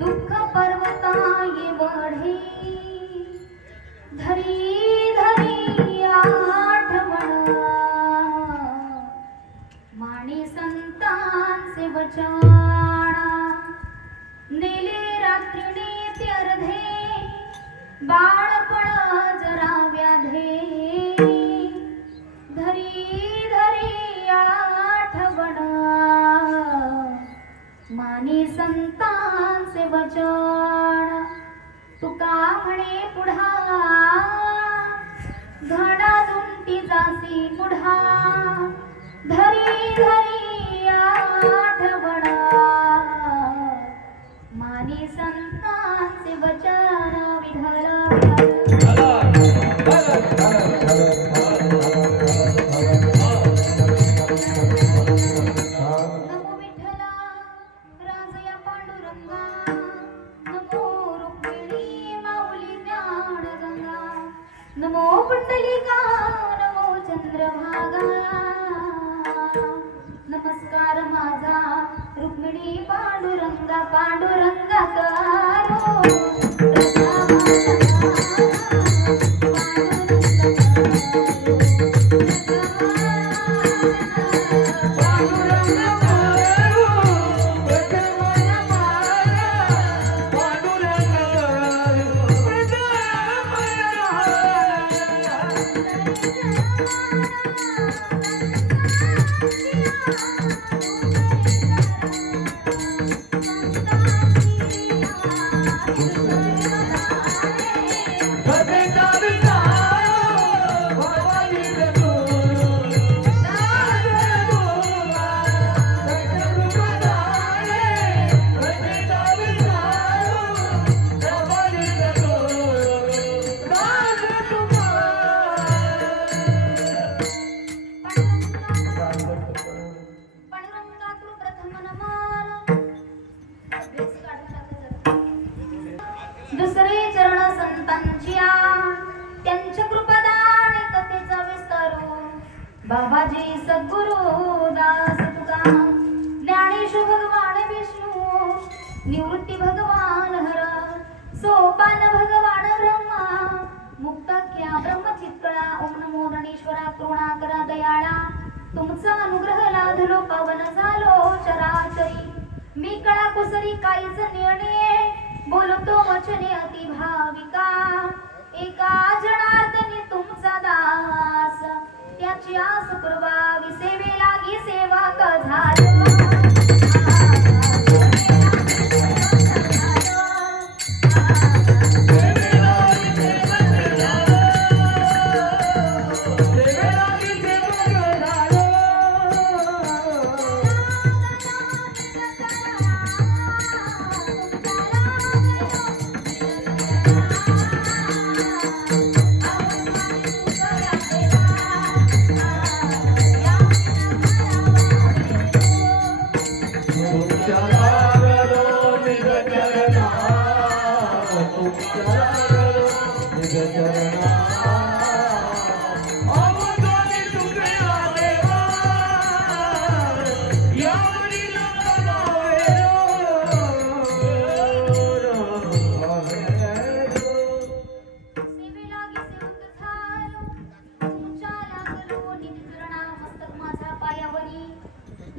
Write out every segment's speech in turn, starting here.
दुःख पर्वताये वढे धरी धरी आठवण माणी संतांचे वचना नेले रात्रीने ते अर्धे बाळपण जरा व्याधे धरी धरी आठवण मानी संतांचे वचन तुका म्हणे पुढा घडा दुंटी जासी पुढा धरी धरी आठवण मानी संतांचे वचन विठ्ठल नमो पुंडलिका नमो चंद्रभागा नमस्कार माझा रुक्मिणी पांडुरंगा पांडुरंगा दुसरे चरण संतांच्या त्यांच्या कृपादान कथेचा विस्तारो बाबाजी सद्गुरु दास तुका ज्ञानेश्वर भगवान विष्णू निवृत्ती भगवान हर सोपान भगवान ब्रह्मा मुक्ताख्या ब्रह्मचित्कळा ओम नमो गणेश्वरा करुणाकरा दयाळा तुमचा अनुग्रह लाधलो पावन झालो चराचरी मी कळा कुसरी काहीच निर्णय बोलतो वचने अति भाविका एका जनार्दनी तुमचा दास त्याची आस पुरवावी सेवे लागी सेवा झालो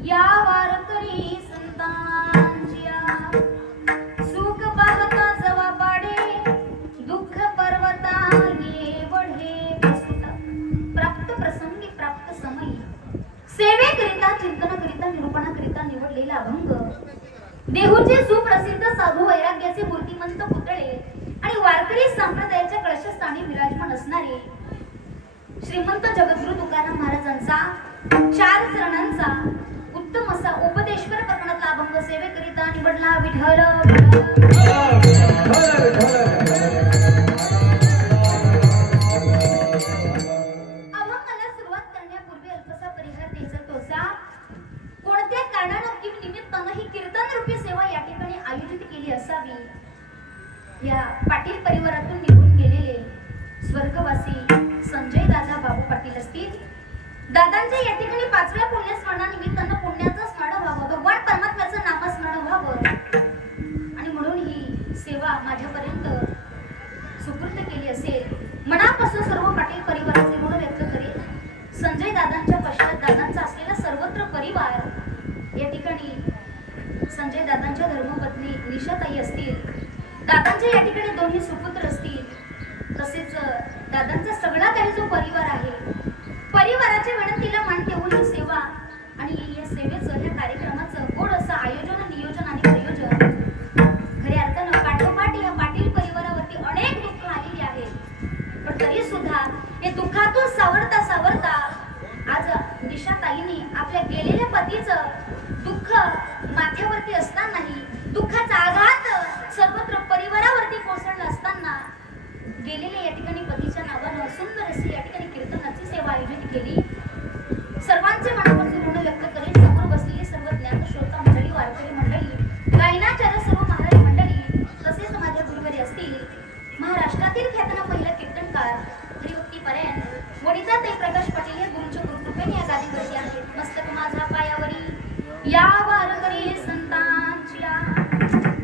या वारकरी संतांच्या सुख पाहता जवा पाडे दुःख पर्वता ये वढे प्राप्त प्रसंगी प्राप्त समयी सेवेकरिता चिंतनाकरिता निरूपणाकरिता निवडलेला अभंग देहूचे सुप्रसिद्ध साधू वैराग्याचे मूर्तिमंत पुतळे आणि वारकरी संप्रदायाच्या कळशस्थानी विराजमान असणारे श्रीमंत जगद्गुरु तुकाराम महाराजांचा 4 चरणांचा उत्तम असा उपदेशकर प्रकरणातला अभंग सेवेकरिता निवडला विठ्ठल अभंगाला सुरुवात करण्यापूर्वी अल्पसा परिहार द्यायचा तोसा कोणत्या कारणानं किंवा निमित्तानं ही कीर्तन रूपी सेवा या ठिकाणी आयोजित केली असावी या पाटील परिवारातून निघून गेलेले स्वर्गवासी संजय दादा बाबू पाटील असतील दादांच्या या ठिकाणी 5व्या पुण्यस्मरणानिमित्तानं पुण्याचं स्मरण व्हावं भगवान परमात्म्याचं नामस्मरण व्हावं आणि म्हणून ही संजय दादांच्या धर्मपत्नी निशाताई असतील, दादांच्या या ठिकाणी दोन्ही सुपुत्र असतील, तसेच दादांचा सगळा काही जो परिवार आहे, परिवाराच्या विनंतीला मान देऊन ही सेवा आणि या सेवेचं या कार्यक्रमाचं गोड असं आयोजन, नियोजन आणि प्रयोजन खऱ्या अर्थानं पाठोपाठ या पाटील परिवारावरती अनेक दुःख आलेली आहेत, पण तरी सुद्धा हे दुःखातून सावरता सावरता आज निशाताईंनी आपल्या गेलेल्या पतीचं दुःख माथ्यावरती असतानाही, दुःखाचा आघात सर्वत्र परिवारावरती कोसळला असताना गेलेल्या या ठिकाणी पतीच्या नावानं सुंदर अशी या ठिकाणी कीर्तनाची सेवा आयोजित केली. सर्वांचे मनापासून ऋण व्यक्त करेल समोर बसलेली सर्व ज्ञानश्रोता मंडळी, वारकरी मंडळी, गायनाचार्य सर्व महाराज मंडळी, तसेच माझ्या गुरुवारी असतील महाराष्ट्रातील ख्यातनाम पहिला कीर्तनकार हरिभक्तीपरायण वनिताताई प्रकाश पाटील हे गुरुच्या गुरुकृपेने या गादीवरती आहेत. मस्तक माझा पायावरी या वारकरी संतांच्या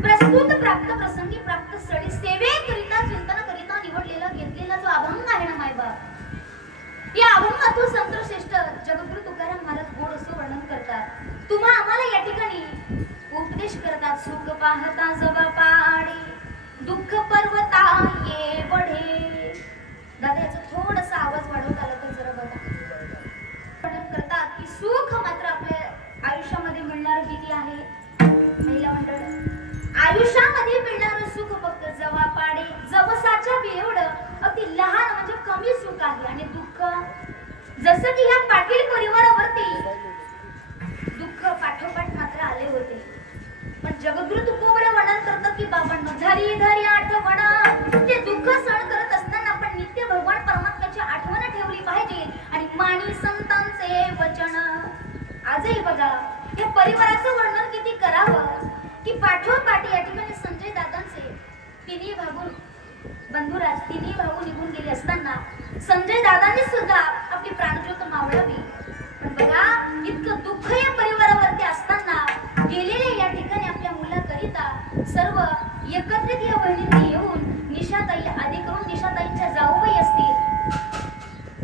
प्रस्तुत प्राप्त प्रसंगी प्राप्त स्थळी सेवेकरिता चिंतन करिता निवडलेला घेतलेला जो अभंग आहे ना मायबाप, या अभंगातून संत श्रेष्ठ जगद्गुरु तुकाराम महाराज गोड असं वर्णन करतात. तुम्हा आम्हाला या ठिकाणी उपदेश करतात. सुख पाहता जवा पाडे दुःख पर्वता ये बढे. दादा याचा थोडासा आवाज वाढवता आला तर जरा बघा. वर्णन करतात की सुख मात्र आपल्या आयुष्यामध्ये मिळणार किती आहे. महिला मंडळ, आयुष्यामध्ये मिळणारं सुख फक्त जवा पाडे, जवसाच्या एवढं अगदी लहान म्हणजे कमी सुख आहे. आणि दुःख जसं की या पाटील परिवारावरती दुःख पाठोपाठ मात्र आले होते, पण जगद्गुरु तुकोबरे वर्णन करतात की बाबांनो धरी धरी आठवणा, ते दुःख सहन करत असताना आपण नित्य भगवान परमात्म्याची आठवण ठेवली पाहिजे आणि मानी संतांचे वचन. आजही बघा या परिवाराचं वर्णन किती करावं की पाठोपाठ या ठिकाणी संजय दादांचे तिन्ही बंधुराज तिन्ही भाऊ निघून गेले असताना संजय दादांनी सुद्धा आपली प्राणज्योत मावळावी. पण बघा इतकं दुःख या परिवारावरती असताना गेलेल्या या ठिकाणी आपल्या मुलाकरिता सर्व एकत्रित या बहिणींनी येऊन निशाताई आधी करून निशाताईंच्या जाऊबाई असतील,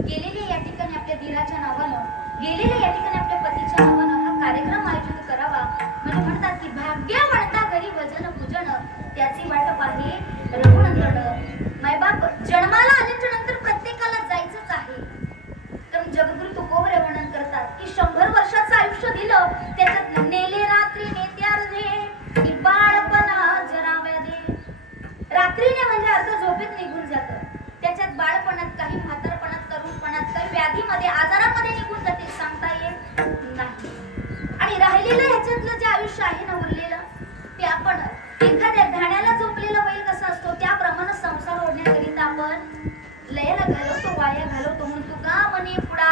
गेलेल्या या ठिकाणी आपल्या धीराच्या नावानं, गेलेल्या या ठिकाणी आपल्या पतीच्या नावानं हा कार्यक्रम आयोजित करावा. म्हणजे म्हणतात की भाग्य म्हणता घरी भजन पूजन, त्याची वाटप आहे रघुनंदन. मायबाप जन्माला आल्याच्या नंतर प्रत्येकाला जायचंच आहे. कारण जगद्गुरु तुकोबरे वर्णन करतात की 100 वर्षाचं आयुष्य दिलं त्याच्यात नेले रात्री नेत्यार्धे बाळपणा जराव्या दे. रात्रीने म्हणजे अर्ध झोपेत निघून जातं, त्याच्यात बाळपणात काही, म्हातारपणात, तरुणपणात काही, व्याधीमध्ये, आजारामध्ये निघून जाते, सांगता येत नाही. आणि राहिलेलं ह्याच्यातलं जे आयुष्य आहे ना उरलेलं, ते आपण एखाद्या धाण्याला झोपलेला बैल कसा असतो त्याप्रमाणे संसार ओढण्याकरिता आपण लयाला घालवतो, वाया घालवतो. म्हणून तुका म्हणे पुढा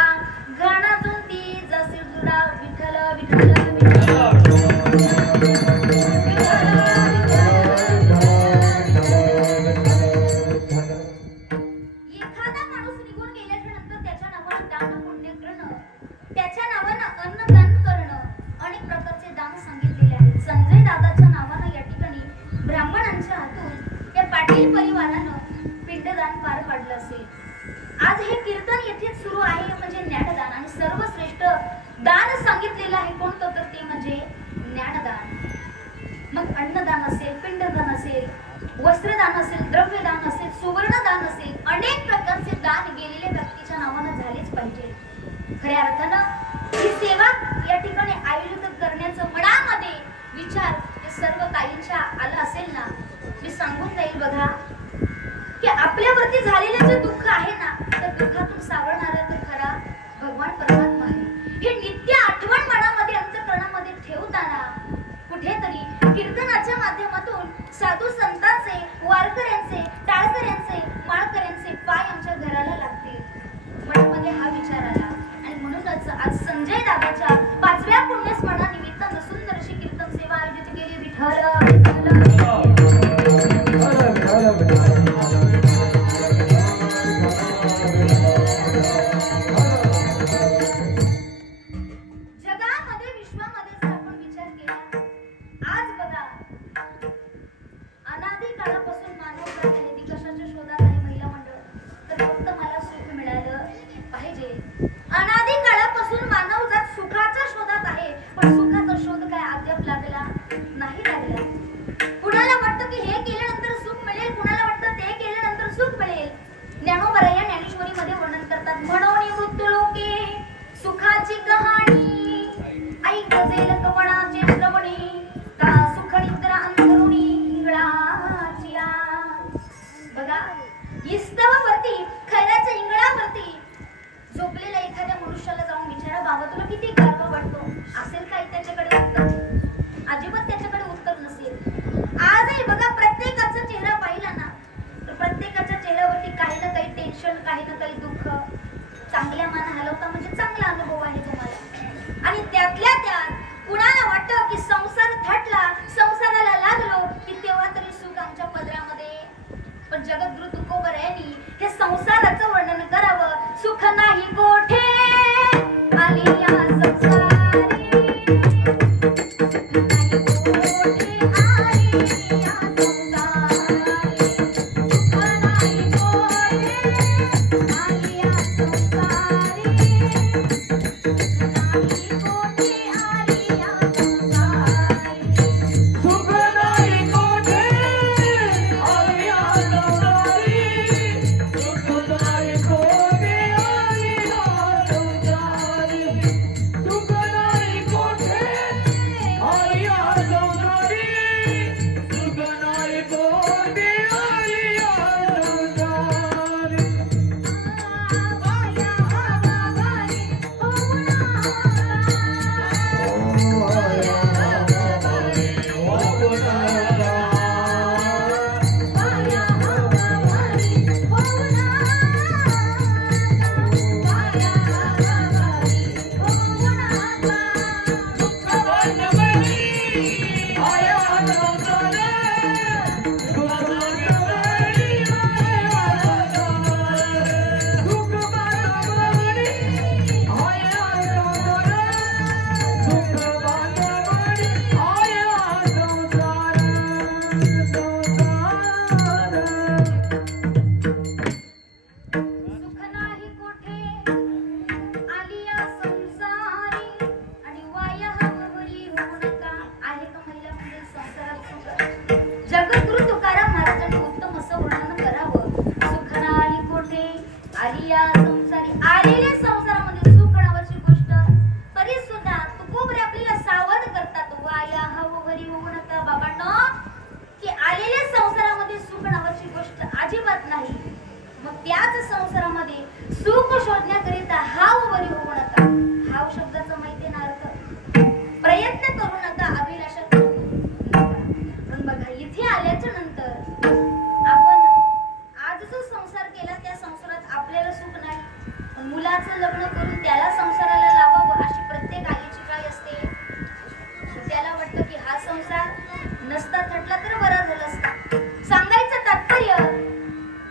गाणा जोंती जसे जुडा विठ्ठल विठ्ठल एखादा माणूस निघून गेल्याच्या नंतर त्याच्या नावानं दान पुण्य करणं, त्याच्या नावानं अन्नदान करणं, अनेक प्रकारचे दान सांगितलेले आहेत. संजय दादाच्या नावानं या ठिकाणी ब्राह्मणांच्या हातून या पाटील परिवारानं पिंडदान पार पाडलं असेल. आज हे कीर्तन येथेच सुरू आहे म्हणजे ज्ञानदान, आणि सर्वश्रेष्ठ दान सांगितलेलं आहे कोणतं तर ते म्हणजे ज्ञानदान. मग अन्नदान असेल, पिंडदान असेल, वस्त्रदान असेल, द्रव्यदान असेल, सुवर्णदान असेल, अनेक प्रकारचे दान गेलेल्या व्यक्तीच्या नावानं झालेच पाहिजे. खऱ्या अर्थानं ही सेवा या ठिकाणी आयोजित करण्याचं मनामध्ये विचार सर्व ताईंच्या आला असेल ना, मी सांगून जाईल बघा की आपल्यावरती झालेलं जे दुःख आहे ना, त्या दुःखातून सावरणारा तर खरा भगवान परमात्मा आहे. हे नित्य आठवण मनामध्ये, अंतःकरणामध्ये ठेवताना कुठेतरी कीर्तनाच्या माध्यमातून साधू संतांचे, वारकऱ्यांचे, टाळकऱ्यांचे, माळकऱ्यांचे पाय आमच्या घराला लागतील, मनामध्ये हा विचार आला. आणि म्हणूनच आज संजय दादाच्या 5व्या पुण्यस्मरणानिमित्तानं सुंदर अशी कीर्तन सेवा आयोजित केली. विठ्ठल जगामध्ये, विश्वामध्ये जर आपण विचार केला, आज बघा अनादी काळापासून मानव जात आहे ती कशाच्या शोधात आहे महिला मंडळ, तर फक्त मला सुख मिळालं पाहिजे. अनादी काळापासून मानव जात सुखाच्या शोधात आहे, पण सुखाचा शोध काय अद्याप लागला नाही. आणि बघा प्रत्येकाचा चेहरा पाहिला ना तर प्रत्येकाच्या चेहऱ्यावरती काही ना काही टेन्शन, काही ना काही दुःख. चांगल्या मान हलवता म्हणजे चांगला अनुभव आहे तुम्हाला. आणि त्यातल्या त्यात कुणाला वाटतं की संसार थटला, संसाराला लागलो की तेव्हा तरी सुख आमच्या पदरामध्ये. पण जगद्गुरु तुकोबरायांनी हे संसाराचं वर्णन करावं. सुख नाही कोठे आली या संसारी, सुख नाही कोठे आली या संसारी, सुख नाही कोठे आली या संसारी, सुख नाही कोठे आली या संसारी. सुख नाही कोठे आलिया संसारी, सुख नाही कोठे आलिया संसारी, सुख नाही कोठे आलिया संसारी, सुख नाही कोठे आलिया संसारी. वाया हवावारी सुख नाही कोठे आलिया संसारी आणि वाया हवावरी होऊ नका. आहे का महिला म्हणजे संसारात सुख? जगद्गुरु तुकाराम महाराजांनी उत्तम असं वर्णन करावं. सुख नाही कोठे आलिया संसारी. आलेल्या संसारामध्ये सुख नावाची गोष्ट तरी सुद्धा तुकोबरे आपल्याला सावध करतात. वाया हवावरी होऊ नका बाबांनो, की आलेल्या संसारामध्ये सुख नावाची गोष्ट अजिबात नाही. मग त्याच संसारामध्ये सुख शोधण्याकरिता हाववरी होऊ नका. हाव शब्दाचा माहिती ना अर्थ? प्रयत्न करू नका, अभिलाषा करू नका. पण बघा इथे आल्याच्या नंतर आपण आज जो संसार केला त्या संसारात आपल्याला सुख नाही. पण मुलाचं लग्न करून त्याला संसाराला लावावं अशी प्रत्येक आईची काय असते. त्याला वाटतं की हा संसार नसता थटला तर बरा झाला असता. सांगायचं तात्पर्य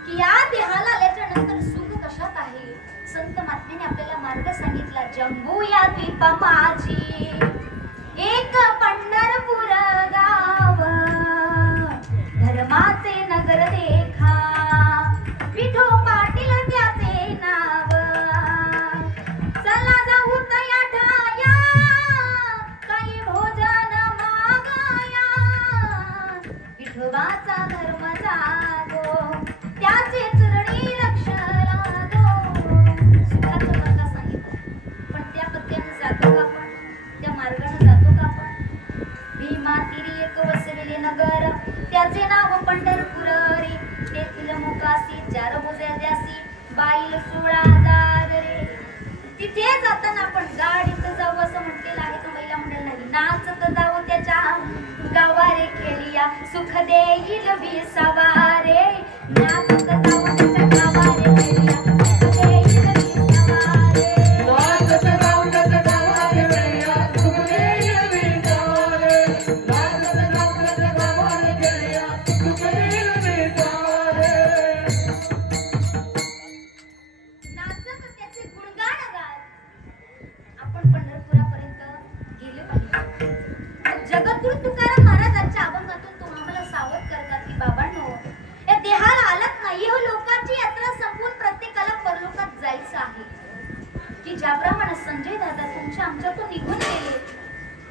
की या देहाला आल्याच्या नंतर सुख कशात आहे. संत महात्म्याने आपल्याला मार्ग सांगितला. जंबू या द्वीपा माझी एक पंढरपूर गाव, धर्माचे नगर देखा विठो पाटील त्याचे नाव. चला जाऊ तया ठाया काही भोजन मागाया, विठोबाचा धर्म जागो त्याचे चरणी लक्ष लागो. सुखाचं बरका सांगितलं, पण त्या पत्त्यानं जातो का आपण? त्या मार्गाने जातो का आपण? भीमा तीरी एक वसविले नगर, त्याचे नाव पंढरपूर रे. तेथील मुकासी चार भुजाद्यासी बाईल 16,000 रे. तिथे जाताना आपण गाडीत जाऊ असं म्हटलेलं आहे का महिला मंडळ? नाही, नाचत जाऊ त्याच्या गावारे खेळिया सुख देईल विसावारे. नाचत जाऊ त्याच्या गावारे खेळिया सुख देईल विसावारे. नाचत जाऊ त्याच्या गावारे खेळिया सुख देईल विसावारे, नाचत जाऊ त्याच्या गावारे खेळिया सुख देईल विसावारे. नाचत त्याचे गुणगान गात आपण पंढरपुरापर्यंत गेले पाहिजे. जगद्गुरु तुकाराम महाराजांच्या अभंगातून तुम्हाला सावध करतात की बाबांनो, या देहाला आलात नाही हो, लोकांची यात्रा संपून प्रत्येकाला परलोकात जायचं आहे. की ज्याप्रमाणे संजय दादा तुमच्या आमच्यातून निघून गेले,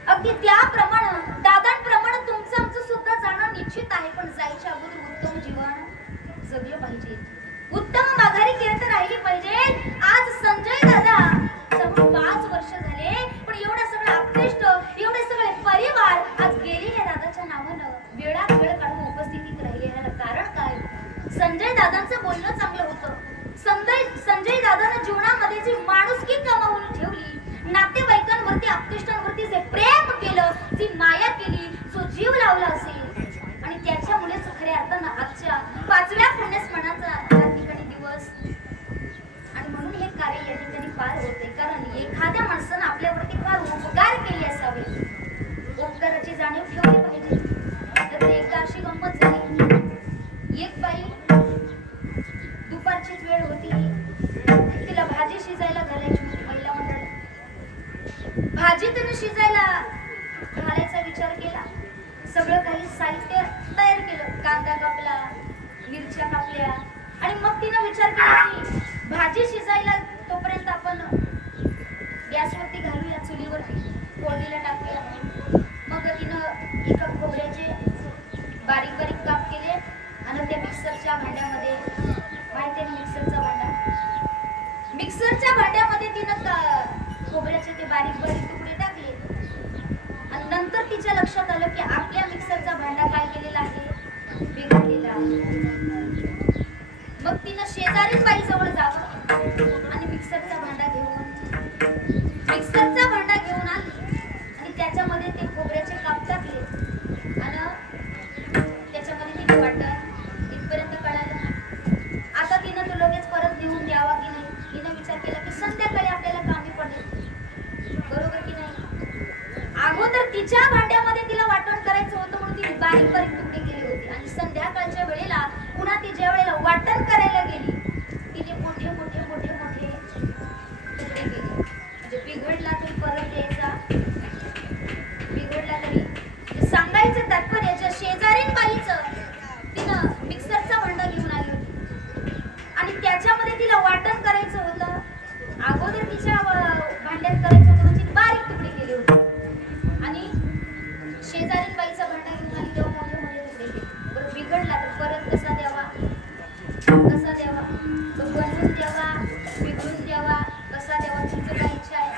अगदी त्याप्रमाणे दादांप्रमाणे तुमचं आमचं सुद्धा जाणं निश्चित आहे. पण जायच्या अगोदर उत्तम जीवन जगलं पाहिजे, उत्तम माघारी कीर्त राहिली पाहिजे. आज संजय दादा जवळ 5 वर्ष झाले, पण एवढा सगळा आपतेष्ट, एवढे सगळे परिवार आज गेलेल्या दादाच्या नावानं वेळात वेळ काढून उपस्थितीत राहिले. याला कारण काय? संजय दादांचं बोलणं चांगलं होतं. संजय दादानं जीवनामध्ये जी माणुसकी कमावून ठेवली, नातेवाईकांवरती आपतेष्टांवरती जे प्रेम केलं, जी माया केली, जो जीव लावला असेल आणि त्याच्या गंमत झाली. एक बाई दुपारचीच वेळ होती, तिला भाजी शिजायला घालायची होती. महिला मंडळी भाजी तिने शिजायला घालायचा विचार केला. सगळं काही साहित्य तयार केलं. कांदा कापला, मिरच्या कापल्या आणि मग तिनं विचार केला की भाजी शिजायला तोपर्यंत आपण गॅसवरती घालूया, चुलीवरती फोडणीला टाकूया. मग तिनं एका खोबऱ्याचे बारीक बारीक काप केले आणि त्या मिक्सरच्या भांड्यामध्ये, माहिती आहे मिक्सरचा भांडा, मिक्सरच्या भांड्यामध्ये तिनं खोबऱ्याचे ते बारीक बारीक तुकडे टाकले. आणि नंतर तिच्या लक्षात आलं की आपल्या मिक्सरचा भांडा काय केलेला आहे, बिघडलेला आहे. मग तिनं शेजारी बाई जवळ जावं आणि मिक्सरचा भांडा घेऊन आली आणि त्याच्यामध्ये ते खोबऱ्याचे काप टाकले आणि त्याच्यामध्ये तिने वाटण इथपर्यंत कळालं. आता तिनं तो लगेच परत नेऊन द्यावा की नाही, तिनं विचार केला की संध्याकाळी आपल्याला कामी पडेल, बरोबर की नाही. अगोदर तिच्या भांड्यामध्ये तिला वाटण करायचं होतं म्हणून तिने बारीक बारीक तुकडे केले होते आणि संध्याकाळच्या वेळेला पुन्हा ती ज्या वेळेला वाटण करायला गेली तिने मोठे मोठे मोठे मोठे तुकडे केले. म्हणजे बिघडला तरी परत द्यायचा, बिघडला तरी. म्हणजे सांगायचं तात्पर्य ज्या शेजारीन बाईचं तिनं मिक्सरचा भांडा घेऊन आली होती आणि त्याच्यामध्ये तिला वाटण करायचं होतं. अगोदर तिच्या भांड्यात करायचं म्हणून तिने बारीक तुकडे केले होते आणि शेजारीन बाईचा भांडा घेऊन आली तेव्हा मोठे मोठे तुकडे केले. बरं बिघडला तर परत कसा द्यावा, कसा द्यावा, तो बनवून द्यावा, बिघडून द्यावा, कसा द्यावा, तिचं काय इच्छा आहे.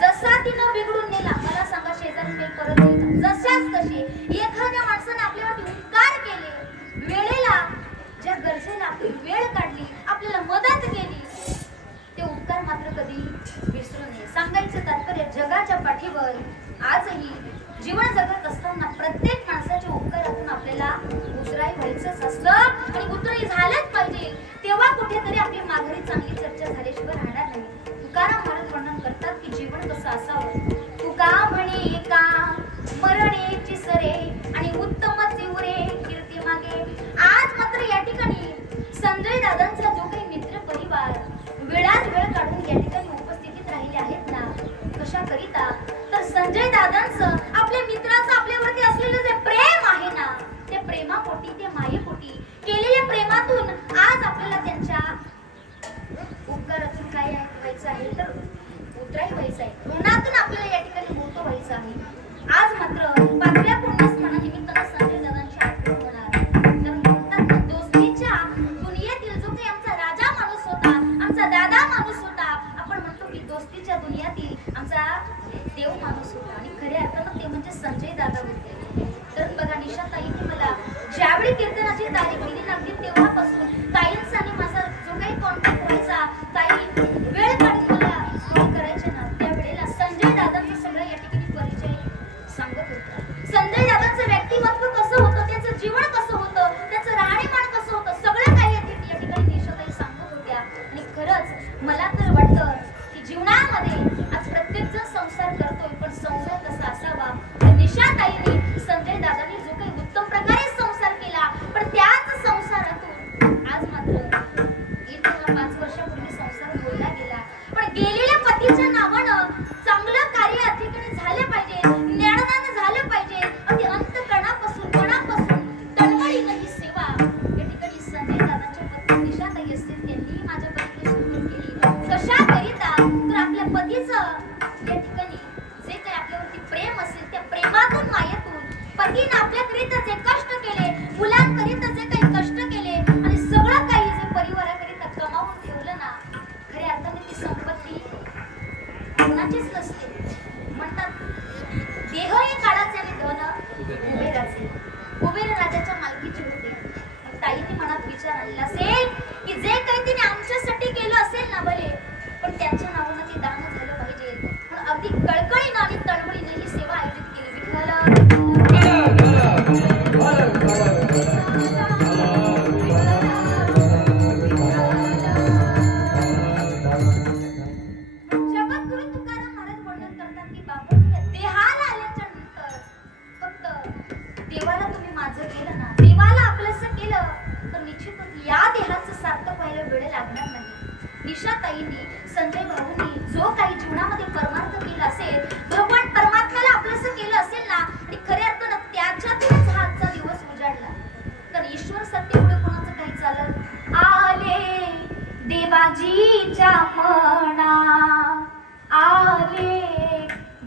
जसा तिनं बिघडून नेला, मला सांगा शेजारी बाई परत देईल जशाच तशी. एखाद्या माणसाने आपल्यावरती उपकार केले, वेळेला ज्या गरजेला आपली वेळ काढली, आपल्याला मदत केली, ते उपकार मात्र कधी विसरू नये. सांगायचं तात्पर्य जगाच्या पाठीवर आजही जीवन जगत असताना प्रत्येक माणसाच्या उपकारातून आपल्याला उतराई व्हायचंच असतं आणि उतराई झालंच पाहिजे. तेव्हा कुठेतरी आपली माघारी चांगली चर्चा झाल्याशिवाय राहणार नाही. तुकाराम महाराज वर्णन करतात की जीवन कसं असावं. तुका म्हणे एका मरणेची सरे आणि उत्तम चिवरे कीर्ती मागे. आज मात्र या ठिकाणी संजय दादांचा जो काही मित्र परिवार वेळात वेळ काढून या ठिकाणी उपस्थितीत राहिले आहेत ना, कशा करिता तर संजय दादांचं आपल्या मित्राचं आपल्यावरती असलेलं जे प्रेम आहे ना, त्या प्रेमापोटी, त्या मायेपोटी केलेल्या प्रेमातून आज आपल्याला त्यांच्या उपकारातून काय व्हायचं आहे तर उतराई व्हायचं आहे. ऋणातून आपल्याला या ठिकाणी मोठं व्हायचं आहे. आज मात्र 5व्या पुण्यस्मरणानिमित्तानं संजय दादांची आठवण होणार. तर म्हणतात ना, दोस्तीच्या दुनियेतील जो काही आमचा राजा माणूस होता, आमचा दादा माणूस होता, आपण म्हणतो की दोस्तीच्या दुनियेतील आमचा देव माणूस होता आणि खऱ्या अर्थानं ते म्हणजे संजय दादा होते. तर बघा निशाताईने मला ज्यावेळी कीर्तनाची तारीख दिली ना, अगदी तेव्हापासून ताईंचा आणि माझा जो काही कॉन्टॅक्ट व्हायचा, ताई वेळ काढून मला कॉल करायचे ना, त्यावेळेला संजय दादांचं सगळं या ठिकाणी परिचय सांगत होता. संजय दादांचं व्यक्तिमत्व कसं होतं, त्याचं जीवन कसं होतं, त्याचं राहणीमान कसं होतं, सगळं काही या ठिकाणी निशाताई सांगत होत्या. आणि खरंच मला तर वाटतं की जीवनामध्ये आज प्रत्येक जण संसार करतोय, पण संसार कसा असावा. निशाताईने संजय दादांनी जो काही उत्तम प्रकारे संसार केला, पण त्याच संसारातून आज मात्र इथून 5 वर्षापूर्वी संसार बोलला गेला. पण गेलेल्या पतीच्या नावानं चांगलं कार्य या ठिकाणी झालं पाहिजे, ज्ञानदान झालं पाहिजे. अगदी अंतकरणापासून मनापासून तळमळीनं ही सेवा या ठिकाणी संजय दादांच्या पत्नी निशाताई असतील त्यांनी माझ्या पत्नी सुरू केली. कशा करिता तर आपल्या पतीचं या ठिकाणी जे काही आपल्यावरती प्रेम असेल, त्या प्रेमातून, मायेतून पतीने आपल्याकरिता जे कष्ट केले, मुलांकरिता जे काही कष्ट केले आणि सगळं काही जे परिवाराकरिता कमावून ठेवलं ना, खऱ्या अर्थाने ती संपत्ती कोणाचीच नसते. म्हणतात देह हे काळाचे आणि धन कुबेराचे. कुबेर राजाच्या मालकीचे होते. ताईने मनात विचार आणला असेल की जे काही तिने आमच्यासाठी केलं असेल ना भले, पण त्यांच्या नावानं ते दान झालं पाहिजे. म्हणून अगदी कळकळीनं आणि तळमळीनं ही सेवा आयोजित केली. विठ्ठल देवाला तुम्ही माझं केलं ना, देवाला आपलंसं केलं तर निश्चितच या देहाचं सार्थक व्हायला वेळ लागणार नाही. निशाताईंनी, संजय भाऊंनी जो काही जीवनामध्ये परमार्थ केला असेल, भगवान परमात्म्याला आपलंसं केलं असेल ना, आणि खऱ्या अर्थानं त्याच्यातूनच हा आजचा दिवस उजाडला. तर ईश्वर सत्तेमुळे कोणाचं काही चालत. आले देवाजीच्या मना, आले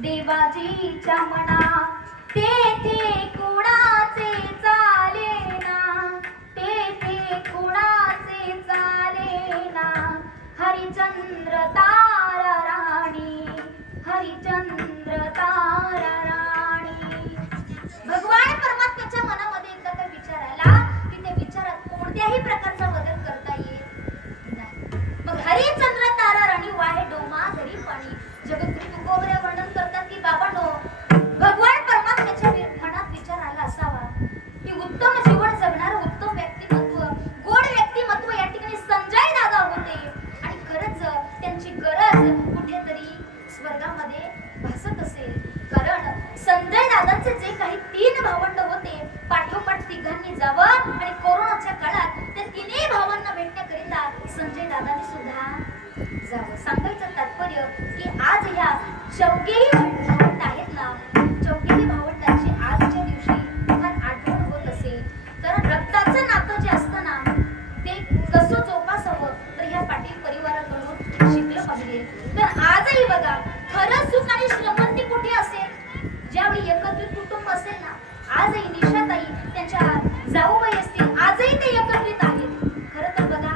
देवाजीच्या मना, तेथे कोणाचे चालेना, तेथे कोणाचे चालेना. हरिचंद्र तारा राणी, हरिचंद्र तारा राणी. भगवान परमात्म्याच्या मनामध्ये एकदा काय विचार आला की त्या विचारात कोणत्याही प्रकारचा बदल करता येत नाही. मग हरिचंद्र तारा राणी वाहे डोमा घरी पाणी. जगद्गुरु तुकोबरे वर्णन करतात की बाबांनो, भगवान परमात्म्याच्या मनात विचार आला असावा की उत्तम जीवन जगणारं उत्तम व्यक्तिमत्व, गोड व्यक्तिमत्व या ठिकाणी संजय दादा होते. आणि खरंच त्यांची गरज कुठेतरी स्वर्गामध्ये भासत असेल. कारण संजय दादांचे जे काही 3 भावंड होते, पाठोपाठ तिघांनी जावं आणि कोरोनाच्या काळात त्या 3ही भावांना भेटण्याकरिता संजय दादांनी सुद्धा जावं. सांगायचं तात्पर्य की आज ह्या चौघेही भावंड आहेत ना, चौघेही भावंडांची आजच्या दिवशी फार आठवण होत असेल. कारण रक्ताचं नातं जे असतं ना, ते कसं जोपासावं तर ह्या पाटील परिवाराकडून शिकलं पाहिजे. तर आजही बघा, खरं सुख आणि श्रीमंती कुठे असेल? ज्यावेळी एकत्रित कुटुंब असेल ना, आजही निशाताई त्यांच्या जाऊबाई असतील, आजही ते एकत्रित आहेत. खरं तर बघा,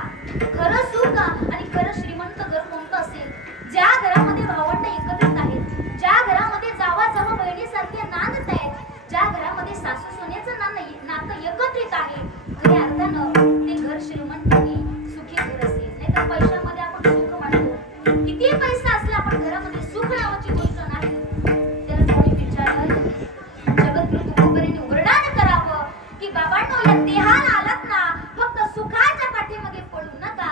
खरं सुख आणि खरं श्रीमंत घर कोणतं असेल? ज्या घरामध्ये भावंड एकत्रित आहेत, ज्या घरामध्ये जावा जावा बहिणीसारखे नांदत आहेत, ज्या घरामध्ये सासू सोन्याचं नातं एकत्रित आहे, खऱ्या अर्थानं ते घर श्रीमंत आणि सुखी घर असेल. नाहीतर पैशामध्ये आपण सुख मानतो, किती पैसा असला पण घरामध्ये सुख नावाची गोष्ट नाही. त्याला कोणी विचारलं, जगद्गुरु तुकोबरेंनी वर्णन करावं की बाबांनो, या देहाला आलात ना, फक्त सुखाच्या पाठीमागे पडू नका.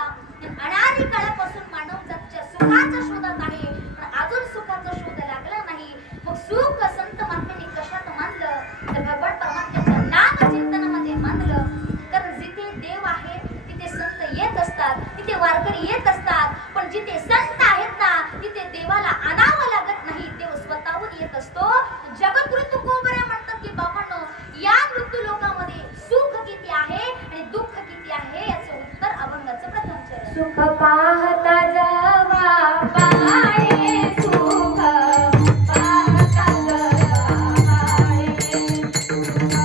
अनादी काळापासून मानव जातीच्या सुखाच्या शोधात आहे, पण अजून सुखाचा शोध लागला नाही. मग सुख संत महात्म्यांनी कशात मानलं तर भगवान परमात्म्याच्या नाम चिंतनामध्ये मानलं. कारण जिथे देव आहे तिथे संत येत असतात, तिथे वारकरी येत असतात. पण जिथे संत आहेत ना, तिथे देवाला आणावं लागत नाही, देव स्वतःहून येत असतो. जगद्गुरु तुकोबरे म्हणतात की बाबांनो, या मृत्यू लोकामध्ये सुख किती आहे आणि दुःख किती आहे याचं उत्तर अभंगाचं प्रथम चरण. सुख पाहता जावा पाये, सुख पाहता जावा पाये, सुख पाहता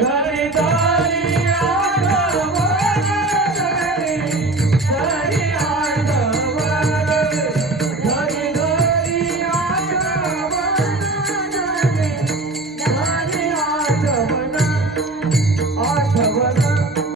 हरिदा